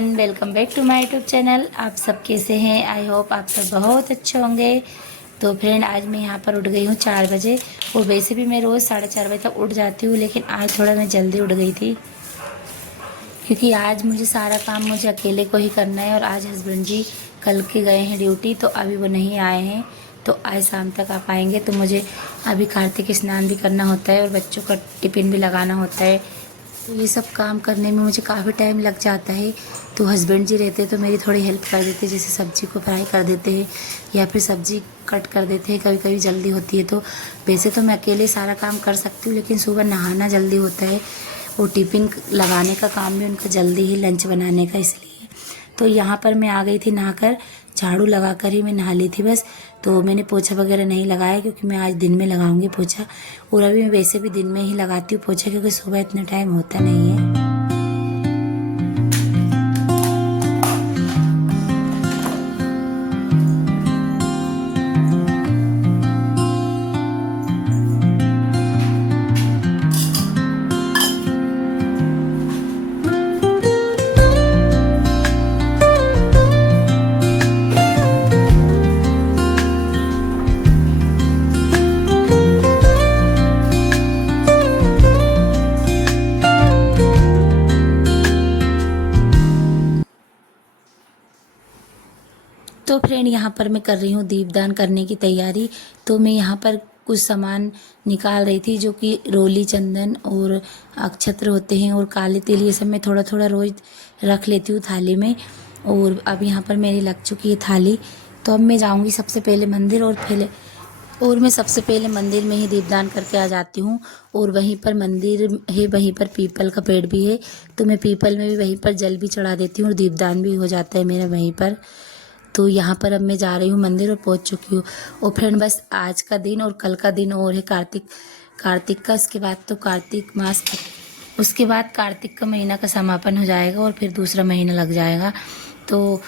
Everyone, welcome back to my YouTube channel. आप सब कैसे हैं? आई होप आप सब बहुत अच्छे होंगे। तो फ्रेंड, आज मैं यहाँ पर उठ गई हूँ 4 बजे। और वैसे भी मैं रोज़ 4:30 बजे तक उठ जाती हूँ, लेकिन आज थोड़ा मैं जल्दी उठ गई थी क्योंकि आज मुझे सारा काम मुझे अकेले को ही करना है। और आज हस्बैंड जी कल के गए हैं ड्यूटी, तो अभी वो नहीं आए हैं। तो आज शाम तक आ पाएंगे। तो मुझे अभी कार्तिक स्नान भी करना होता है और बच्चों का टिफ़िन भी लगाना होता है। तो ये सब काम करने में मुझे काफ़ी टाइम लग जाता है। तो हस्बैंड जी रहते तो मेरी थोड़ी हेल्प कर देते, जैसे सब्ज़ी को फ्राई कर देते हैं या फिर सब्ज़ी कट कर देते हैं। कभी कभी जल्दी होती है तो वैसे तो मैं अकेले सारा काम कर सकती हूँ, लेकिन सुबह नहाना जल्दी होता है और टिफ़िन लगाने का काम भी उनका जल्दी ही, लंच बनाने का, इसलिए। तो यहाँ पर मैं आ गई थी नहाकर, झाड़ू लगा कर ही मैं नहा ली थी बस। तो मैंने पोछा वगैरह नहीं लगाया क्योंकि मैं आज दिन में लगाऊंगी पोछा। और अभी मैं वैसे भी दिन में ही लगाती हूँ पोछा क्योंकि सुबह इतना टाइम होता नहीं है। तो फ्रेंड, यहाँ पर मैं कर रही हूँ दीपदान करने की तैयारी। तो मैं यहाँ पर कुछ सामान निकाल रही थी, जो कि रोली, चंदन और अक्षत्र होते हैं और काले तिल, ये सब मैं थोड़ा थोड़ा रोज रख लेती हूँ थाली में। और अब यहाँ पर मेरी लग चुकी है थाली। तो अब मैं जाऊँगी सबसे पहले मंदिर, और मैं सबसे पहले मंदिर में ही दीपदान करके आ जाती हूँ। और वहीं पर मंदिर है, वहीं पर पीपल का पेड़ भी है, तो मैं पीपल में भी वहीं पर जल भी चढ़ा देती हूँ और दीपदान भी हो जाता है मेरा वहीं पर। तो यहाँ पर अब मैं जा रही हूँ मंदिर और पहुँच चुकी हूँ। और फ्रेंड, बस आज का दिन और कल का दिन और है कार्तिक का। उसके बाद तो कार्तिक मास, उसके बाद कार्तिक का महीना का समापन हो जाएगा और फिर दूसरा महीना लग जाएगा। तो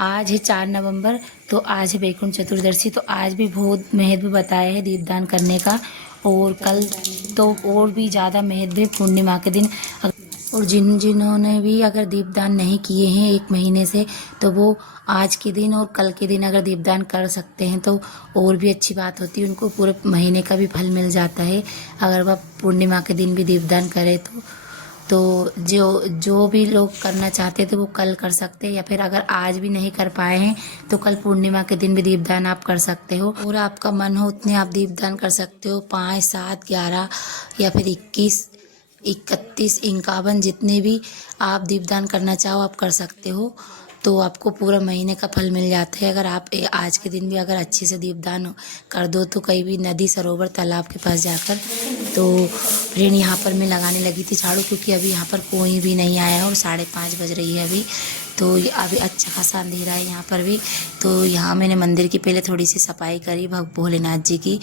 आज है 4 नवंबर, तो आज है वैकुंठ चतुर्दशी। तो आज भी बहुत महत्व बताया है दीपदान करने का। और कल तो और भी ज़्यादा महत्व है पूर्णिमा के दिन। और जिन्होंने भी अगर दीपदान नहीं किए हैं 1 महीने से, तो वो आज के दिन और कल के दिन अगर दीपदान कर सकते हैं तो और भी अच्छी बात होती है। उनको पूरे महीने का भी फल मिल जाता है अगर वह पूर्णिमा के दिन भी दीपदान करे तो जो भी लोग करना चाहते थे वो कल कर सकते हैं, या फिर अगर आज भी नहीं कर पाए हैं तो कल पूर्णिमा के दिन भी दीपदान आप कर सकते हो। और आपका मन हो उतने आप दीपदान कर सकते हो, 5, 7, 11 या फिर 21, 31, 51, जितने भी आप दीपदान करना चाहो आप कर सकते हो। तो आपको पूरा महीने का फल मिल जाता है अगर आप आज के दिन भी अगर अच्छे से दीपदान कर दो, तो कहीं भी नदी, सरोवर, तालाब के पास जाकर। तो फ्रेंड, यहाँ पर मैं लगाने लगी थी झाड़ू क्योंकि अभी यहाँ पर कोई भी नहीं आया और 5:30 बज रही है अभी। तो अभी अच्छा खासा अंधेरा है यहाँ पर भी। तो यहाँ मैंने मंदिर की पहले थोड़ी सी सफाई करी, भोलेनाथ जी की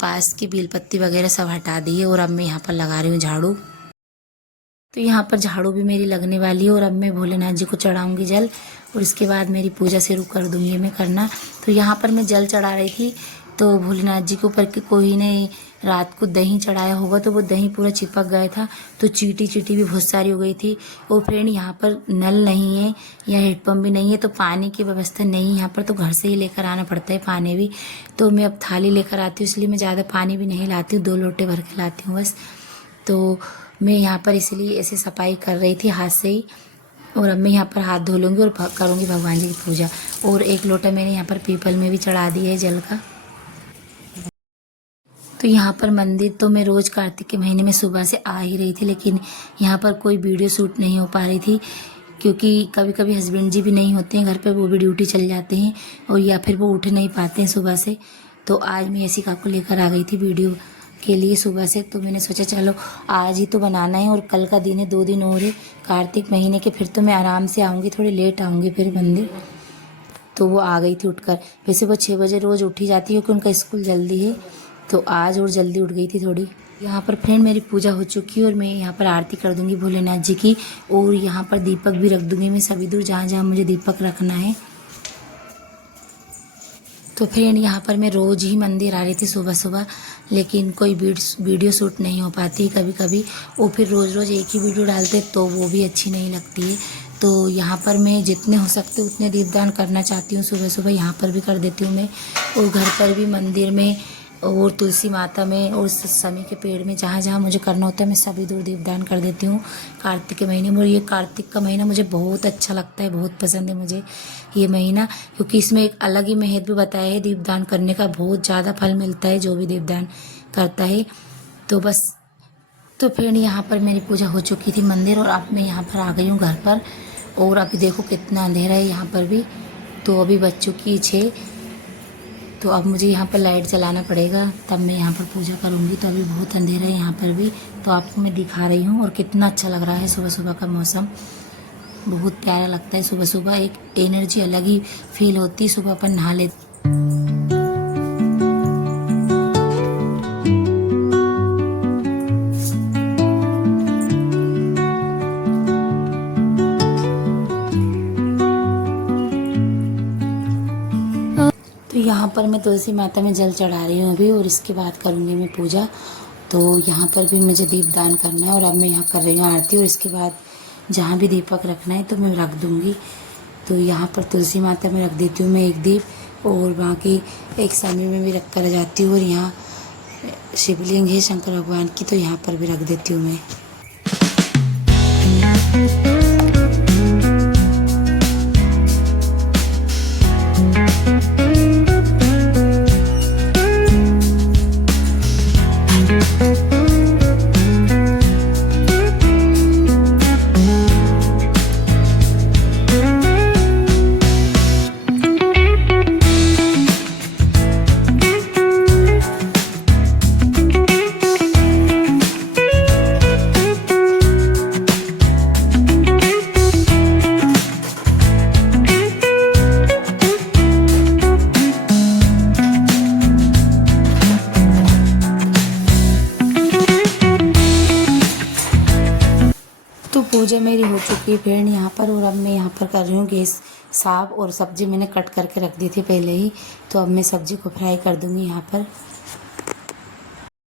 पास की बेलपत्ती वगैरह सब हटा दी है। और अब मैं यहाँ पर लगा रही हूँ झाड़ू। तो यहाँ पर झाड़ू भी मेरी लगने वाली है और अब मैं भोलेनाथ जी को चढ़ाऊंगी जल, और इसके बाद मेरी पूजा शुरू कर दूंगी मैं करना। तो यहाँ पर मैं जल चढ़ा रही थी, तो भोलेनाथ जी के ऊपर के कोई ने रात को दही चढ़ाया होगा, तो वो दही पूरा चिपक गया था, तो चींटी चींटी भी बहुत सारी हो गई थी। और फ्रेंड, यहाँ पर नल नहीं है या हेडपम्प भी नहीं है, तो पानी की व्यवस्था नहीं है यहाँ पर, तो घर से ही लेकर आना पड़ता है पानी भी। तो मैं अब थाली लेकर आती हूँ, इसलिए मैं ज़्यादा पानी भी नहीं लाती हूँ, 2 लोटे भर के लाती हूँ बस। तो मैं यहाँ पर इसलिए ऐसे सफाई कर रही थी हाथ से ही। और अब मैं यहाँ पर हाथ धो लूँगी और करूँगी भगवान जी की पूजा। और 1 लोटा मैंने यहाँ पर पीपल में भी चढ़ा दिया है जल का। तो यहाँ पर मंदिर तो मैं रोज़ कार्तिक के महीने में सुबह से आ ही रही थी, लेकिन यहाँ पर कोई वीडियो शूट नहीं हो पा रही थी क्योंकि कभी कभी हस्बैंड जी भी नहीं होते हैं घर पे, वो भी ड्यूटी चल जाते हैं और या फिर वो उठ नहीं पाते हैं सुबह से। तो आज मैं ऐसी को लेकर आ गई थी वीडियो के लिए सुबह से। तो मैंने सोचा चलो आज ही तो बनाना है और कल का दिन है, 2 दिन और है कार्तिक महीने के, फिर तो मैं आराम से आऊँगी, थोड़ी लेट आऊँगी फिर मंदिर। तो वो आ गई थी उठकर। वैसे वो 6 बजे रोज़ उठी जाती है क्योंकि उनका स्कूल जल्दी है, तो आज और जल्दी उठ गई थी थोड़ी। यहाँ पर फ्रेंड मेरी पूजा हो चुकी है और मैं यहाँ पर आरती कर दूँगी भोलेनाथ जी की, और यहाँ पर दीपक भी रख दूँगी मैं सभी दूर जहाँ जहाँ मुझे दीपक रखना है। तो फ्रेंड यहाँ पर मैं रोज़ ही मंदिर आ रही थी सुबह सुबह, लेकिन कोई वीडियो शूट नहीं हो पाती कभी कभी, और फिर रोज़ रोज़ एक ही वीडियो डालते तो वो भी अच्छी नहीं लगती है। तो यहाँ पर मैं जितने हो सकते उतने दीपदान करना चाहती हूँ। सुबह सुबह यहाँ पर भी कर देती हूँ मैं, और घर पर भी, मंदिर में और तुलसी माता में और समी के पेड़ में, जहाँ जहाँ मुझे करना होता है मैं सभी दूर दीपदान कर देती हूँ कार्तिक के महीने में। और ये कार्तिक का महीना मुझे बहुत अच्छा लगता है, बहुत पसंद है मुझे ये महीना, क्योंकि इसमें एक अलग ही महत्व बताया है। दीपदान करने का बहुत ज़्यादा फल मिलता है जो भी दीपदान करता है। तो बस, तो फ्रेंड यहाँ पर मेरी पूजा हो चुकी थी मंदिर, और अब मैं यहाँ पर आ गई हूँ घर पर। और अभी देखो कितना अंधेरा है यहाँ पर भी। तो अभी बज चुकी 6, तो अब मुझे यहाँ पर लाइट जलाना पड़ेगा, तब मैं यहाँ पर पूजा करूँगी। तो अभी बहुत अंधेरा है यहाँ पर भी, तो आपको मैं दिखा रही हूँ। और कितना अच्छा लग रहा है सुबह सुबह का मौसम, बहुत प्यारा लगता है। सुबह सुबह एक एनर्जी अलग ही फील होती है, सुबह अपन नहा लेते। तो यहाँ पर मैं तुलसी माता में जल चढ़ा रही हूँ अभी, और इसके बाद करूँगी मैं पूजा। तो यहाँ पर भी मुझे दीपदान करना है, और अब मैं यहाँ कर रही हूँ आरती, और इसके बाद जहाँ भी दीपक रखना है तो मैं रख दूँगी। तो यहाँ पर तुलसी माता में रख देती हूँ मैं एक दीप, और बाकी एक समय में भी रख कर जाती हूँ। और यहाँ शिवलिंग है शंकर भगवान की, तो यहाँ पर भी रख देती हूँ मैं। तो पूजा मेरी हो चुकी है फ्रेंड यहाँ पर, और अब मैं यहाँ पर कर रही हूँ गैस साफ, और सब्ज़ी मैंने कट करके रख दी थी पहले ही। तो अब मैं सब्ज़ी को फ्राई कर दूँगी यहाँ पर।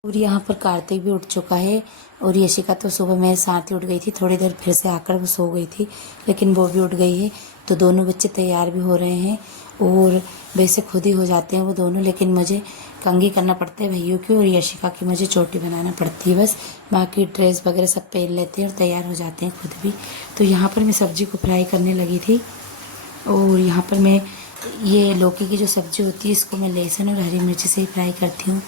और यहाँ पर कार्तिक भी उठ चुका है, और यशिका तो सुबह मेरे साथ ही उठ गई थी, थोड़ी देर फिर से आकर वो सो गई थी, लेकिन वो भी उठ गई है। तो दोनों बच्चे तैयार भी हो रहे हैं, और वैसे खुद ही हो जाते हैं वो दोनों, लेकिन मुझे कंघी करना पड़ता है भैया की, और यशिका की मुझे चोटी बनाना पड़ती है बस। बाकी ड्रेस वगैरह सब पहन लेते हैं और तैयार हो जाते हैं खुद भी। तो यहाँ पर मैं सब्ज़ी को फ्राई करने लगी थी, और यहाँ पर मैं ये लौकी की जो सब्ज़ी होती है इसको मैं लहसुन और हरी मिर्ची से ही फ्राई करती हूँ,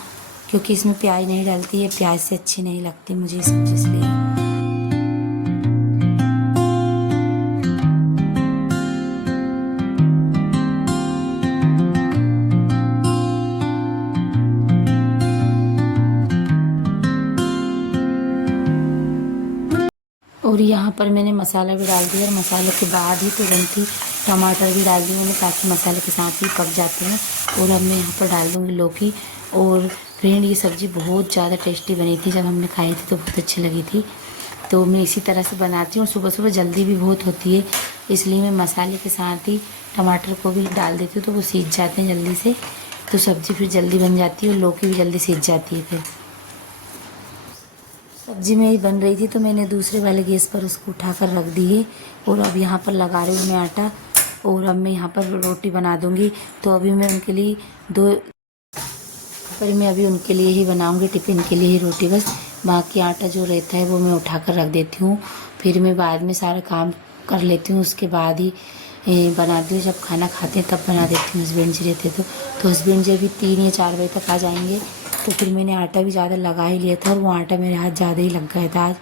क्योंकि इसमें प्याज नहीं डालती है, प्याज से अच्छी नहीं लगती मुझे ये सब्ज़ी, इसलिए। और यहाँ पर मैंने मसाला भी डाल दिया, और मसाले के बाद ही तुरंत ही टमाटर भी डाल दिए मैंने, ताकि मसाले के साथ ही पक जाते हैं। और अब मैं यहाँ पर डाल दूँगी लौकी। और फ्रेंड ये सब्ज़ी बहुत ज़्यादा टेस्टी बनी थी, जब हमने खाई थी तो बहुत अच्छी लगी थी। तो मैं इसी तरह से बनाती हूँ, और सुबह सुबह जल्दी भी बहुत होती है, इसलिए मैं मसाले के साथ ही टमाटर को भी डाल देती हूँ, तो वो सीज जाते हैं जल्दी से। तो सब्ज़ी फिर जल्दी बन जाती है, और लौकी भी जल्दी सीज जाती है। फिर सब्ज़ी मेरी बन रही थी, तो मैंने दूसरे वाले गैस पर उसको उठाकर रख दी है। और अब यहाँ पर लगा रही हूँ मैं आटा, और अब मैं यहाँ पर रोटी बना दूँगी। तो अभी मैं उनके लिए उनके लिए ही बनाऊँगी, टिफ़िन के लिए ही रोटी बस। बाकी आटा जो रहता है वो मैं उठाकर रख देती हूँ, फिर मैं बाद में सारा काम कर लेती हूँ, उसके बाद ही बनाती हूँ। जब खाना खाते हैं तब बना देती हूँ, हस्बैंड जी रहते तो हस्बैंड जी अभी 3 या 4 बजे तक आ जाएंगे। तो फिर मैंने आटा भी ज़्यादा लगा ही लिया था, और वो आटा मेरे हाथ ज़्यादा ही लग गया था आज।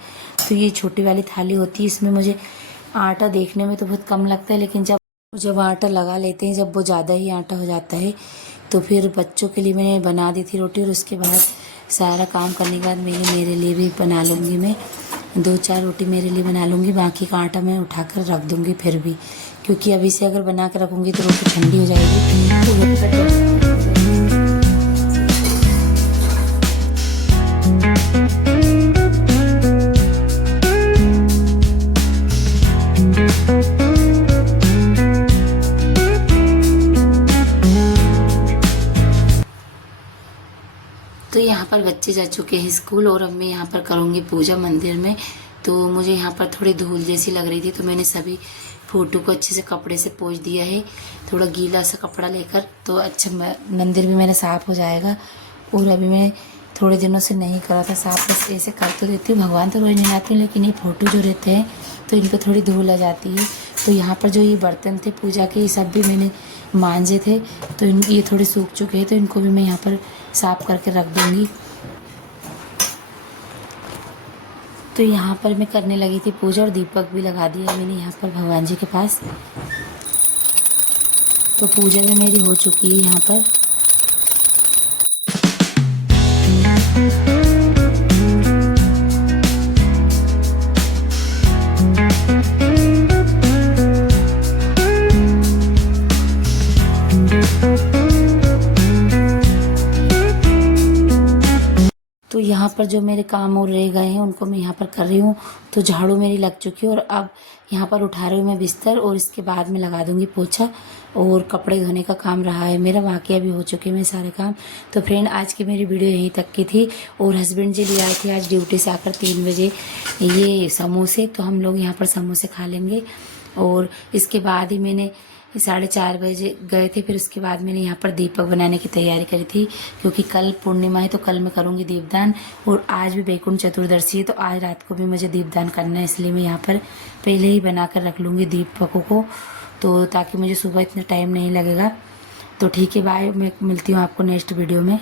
तो ये छोटी वाली थाली होती है, इसमें मुझे आटा देखने में तो बहुत कम लगता है, लेकिन जब आटा लगा लेते हैं, जब वो ज़्यादा ही आटा हो जाता है, तो फिर बच्चों के लिए मैंने बना दी थी रोटी। और उसके बाद सारा काम करने के बाद मेरे लिए भी बना लूँगी मैं 2-4 रोटी मेरे लिए बना लूँगी। बाकी का आटा मैं उठाकर रख दूँगी फिर भी, क्योंकि अभी से अगर बना कर रखूँगी तो रोटी ठंडी हो जाएगी। यहाँ पर बच्चे जा चुके हैं स्कूल और अब मैं यहाँ पर करूँगी पूजा मंदिर में। तो मुझे यहाँ पर थोड़ी धूल जैसी लग रही थी तो मैंने सभी फोटो को अच्छे से कपड़े से पोंछ दिया है, थोड़ा गीला सा कपड़ा लेकर, तो अच्छा मंदिर भी मेरा साफ़ हो जाएगा। और अभी मैं थोड़े दिनों से नहीं करा था साफ़, बस ऐसे कर तो देती हूँ, भगवान तो रोज नहीं आती हूँ, लेकिन ये फ़ोटो जो रहते हैं तो इन पर थोड़ी धूल आ जाती है। तो यहाँ पर जो ये बर्तन थे पूजा के, ये सब भी मैंने मांजे थे, तो ये थोड़े सूख चुके हैं, तो इनको भी मैं यहाँ पर साफ़ करके रख दूँगी। तो यहाँ पर मैं करने लगी थी पूजा और दीपक भी लगा दिया मैंने यहाँ पर भगवान जी के पास। तो पूजा भी मेरी हो चुकी है यहाँ पर। तो यहाँ पर जो मेरे काम और रह गए हैं उनको मैं यहाँ पर कर रही हूँ। तो झाड़ू मेरी लग चुकी है और अब यहाँ पर उठा रही हूँ मैं बिस्तर, और इसके बाद मैं लगा दूँगी पोछा। और कपड़े धोने का काम रहा है मेरा, बाकी अभी हो चुके हैं मेरे सारे काम। तो फ्रेंड, आज की मेरी वीडियो यहीं तक की थी। और हस्बैंड जी ले आए थे आज ड्यूटी से आकर 3 बजे ये समोसे, तो हम लोग यहाँ पर समोसे खा लेंगे। और इसके बाद ही मैंने 4:30 बजे गए थे, फिर उसके बाद मैंने यहाँ पर दीपक बनाने की तैयारी करी थी, क्योंकि कल पूर्णिमा है तो कल मैं करूँगी दीपदान। और आज भी वैकुंठ चतुर्दशी है तो आज रात को भी मुझे दीपदान करना है, इसलिए मैं यहाँ पर पहले ही बना कर रख लूँगी दीपकों को, तो ताकि मुझे सुबह इतना टाइम नहीं लगेगा। तो ठीक है, बाय, मैं मिलती हूँ आपको नेक्स्ट वीडियो में।